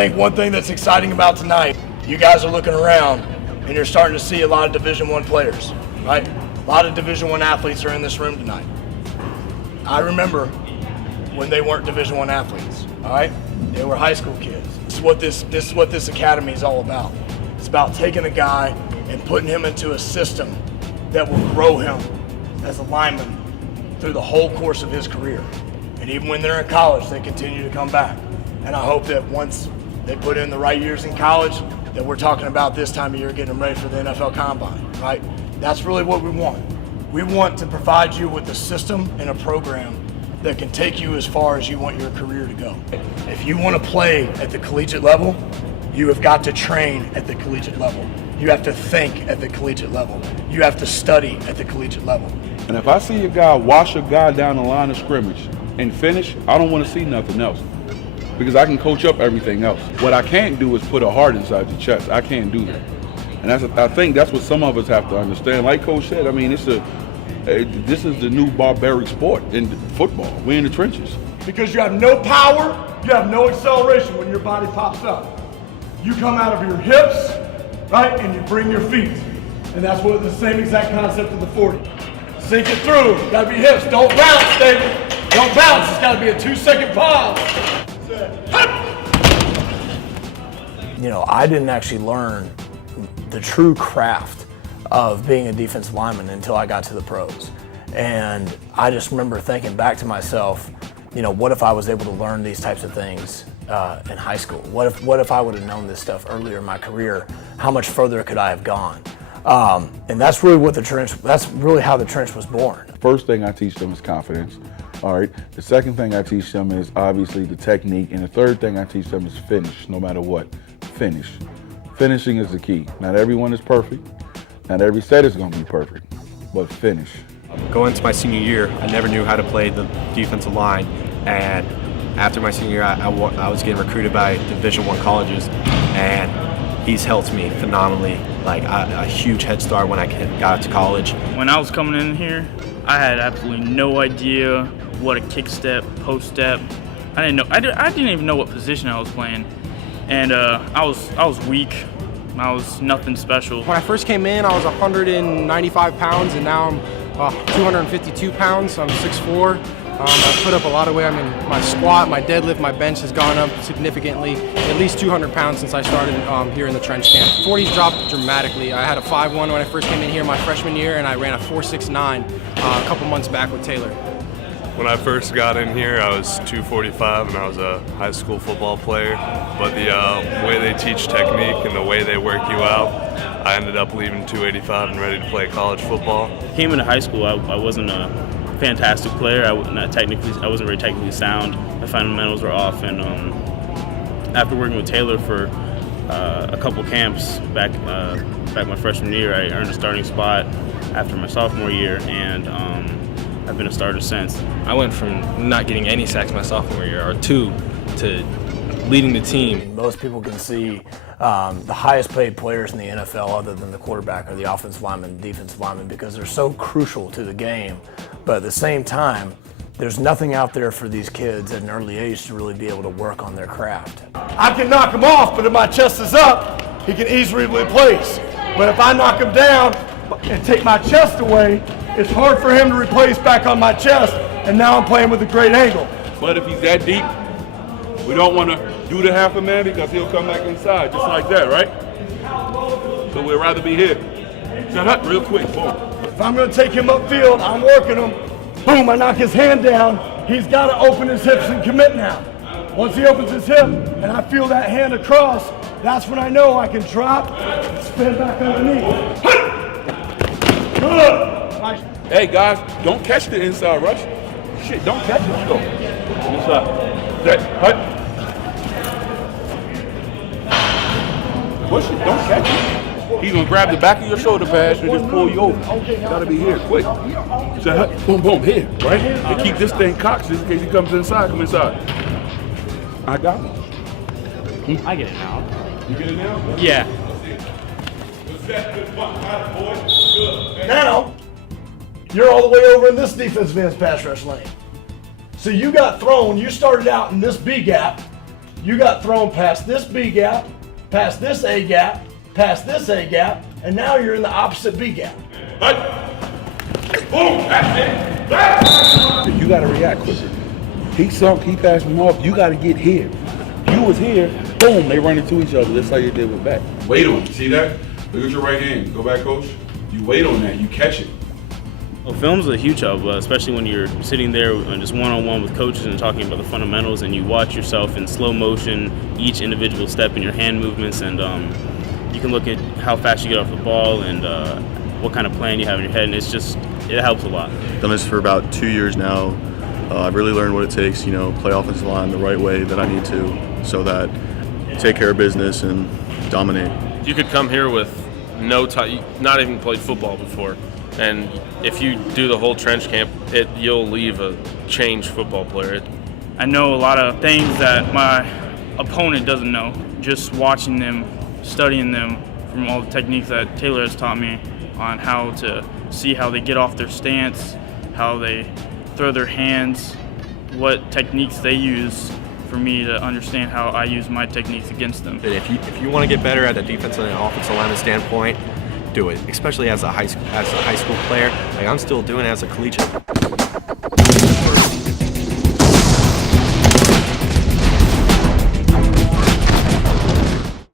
think one thing that's exciting about tonight, you guys are looking around and you're starting to see a lot of Division I players, right? A lot of Division I athletes are in this room tonight. I remember when they weren't Division I athletes, all right? They were high school kids. This is what this academy is all about. It's about taking a guy and putting him into a system that will grow him as a lineman through the whole course of his career. And even when they're in college, they continue to come back. And I hope that once they put in the right years in college, that we're talking about this time of year getting them ready for the NFL Combine, right? That's really what we want. We want to provide you with a system and a program that can take you as far as you want your career to go. If you want to play at the collegiate level, you have got to train at the collegiate level. You have to think at the collegiate level. You have to study at the collegiate level. And if I see a guy wash a guy down the line of scrimmage and finish, I don't want to see nothing else, because I can coach up everything else. What I can't do is put a heart inside your chest. I can't do that. And I think that's what some of us have to understand. Like Coach said, I mean, this is the new barbaric sport in football. We're in the trenches. Because you have no power, you have no acceleration when your body pops up. You come out of your hips, right, and you bring your feet. And that's what the same exact concept of the 40. Sink it through, gotta be hips. Don't bounce, David. Don't bounce, it's gotta be a 2-second pause. You know, I didn't actually learn the true craft of being a defensive lineman until I got to the pros. And I just remember thinking back to myself, you know, what if I was able to learn these types of things in high school? What if I would have known this stuff earlier in my career? How much further could I have gone? And that's really that's really how the trench was born. First thing I teach them is confidence. All right. The second thing I teach them is obviously the technique. And the third thing I teach them is finish, no matter what. Finish. Finishing is the key. Not everyone is perfect. Not every set is going to be perfect, but finish. Going into my senior year, I never knew how to play the defensive line. And after my senior year, I was getting recruited by Division I colleges. And he's helped me phenomenally, like a huge head start when I got to college. When I was coming in here, I had absolutely no idea what a kick step, post step. I didn't even know what position I was playing, and I was weak. I was nothing special. When I first came in, I was 195 pounds, and now I'm 252 pounds. So I'm 6'4". I've put up a lot of weight. I mean, my squat, my deadlift, my bench has gone up significantly, at least 200 pounds since I started here in the trench camp. 40s dropped dramatically. I had a 5'1" when I first came in here my freshman year, and I ran a 4.69 a couple months back with Taylor. When I first got in here, I was 245 and I was a high school football player. But the way they teach technique and the way they work you out, I ended up leaving 285 and ready to play college football. Came into high school, I wasn't a fantastic player. I wasn't very technically sound. My fundamentals were off, and after working with Taylor for a couple camps back my freshman year, I earned a starting spot after my sophomore year, and I've been a starter since. I went from not getting any sacks my sophomore year, or 2, to leading the team. Most people can see the highest paid players in the NFL other than the quarterback are the offensive lineman and defensive lineman, because they're so crucial to the game. But at the same time, there's nothing out there for these kids at an early age to really be able to work on their craft. I can knock him off, but if my chest is up, he can easily replace. But if I knock him down and take my chest away, it's hard for him to replace back on my chest, and now I'm playing with a great angle. But if he's that deep, we don't want to do the half a man, because he'll come back inside just like that, right? So we'd rather be here. Set up real quick, boom. If I'm going to take him upfield, I'm working him. Boom, I knock his hand down. He's got to open his hips and commit now. Once he opens his hip and I feel that hand across, that's when I know I can drop, spin back underneath. Hey guys, don't catch the inside rush. Shit, don't catch it, though. Inside. That, hut. Push it, don't catch it. He's gonna grab the back of your shoulder pads and just pull you over. Gotta be here, quick. So, hut, boom, boom, here, right? And keep this thing cocked just in case he comes inside, come inside. I got him. I get it now. You get it now? Yeah. Now, you're all the way over in this defensive end's pass rush lane. So you got thrown, you started out in this B gap, you got thrown past this B gap, past this A gap, past this A gap, and now you're in the opposite B gap. You got to react quicker. He sunk, he passed him off. You got to get here. You was here, boom, they run into each other. That's how you did with back. Wait on it. See that? Look at your right hand. Go back, coach. You wait on that. You catch it. Well, film's a huge help, especially when you're sitting there and just one-on-one with coaches and talking about the fundamentals, and you watch yourself in slow motion, each individual step in your hand movements, and you can look at how fast you get off the ball and what kind of plan you have in your head, and it helps a lot. Done this for about 2 years now. I've really learned what it takes, play offensive line the right way that I need to, so that take care of business and dominate. You could come here with no time, not even played football before, and if you do the whole trench camp, you'll leave a changed football player. I know a lot of things that my opponent doesn't know. Just watching them, studying them from all the techniques that Taylor has taught me on how to see how they get off their stance, how they throw their hands, what techniques they use, for me to understand how I use my techniques against them. If you want to get better at a defensive and offensive lineman standpoint, do it. Especially as a high school player. Like I'm still doing it as a collegiate.